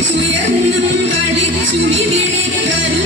ഉയർന്നും പഠിച്ചുയർന്നും കളിച്ചുമിവിടെ കരു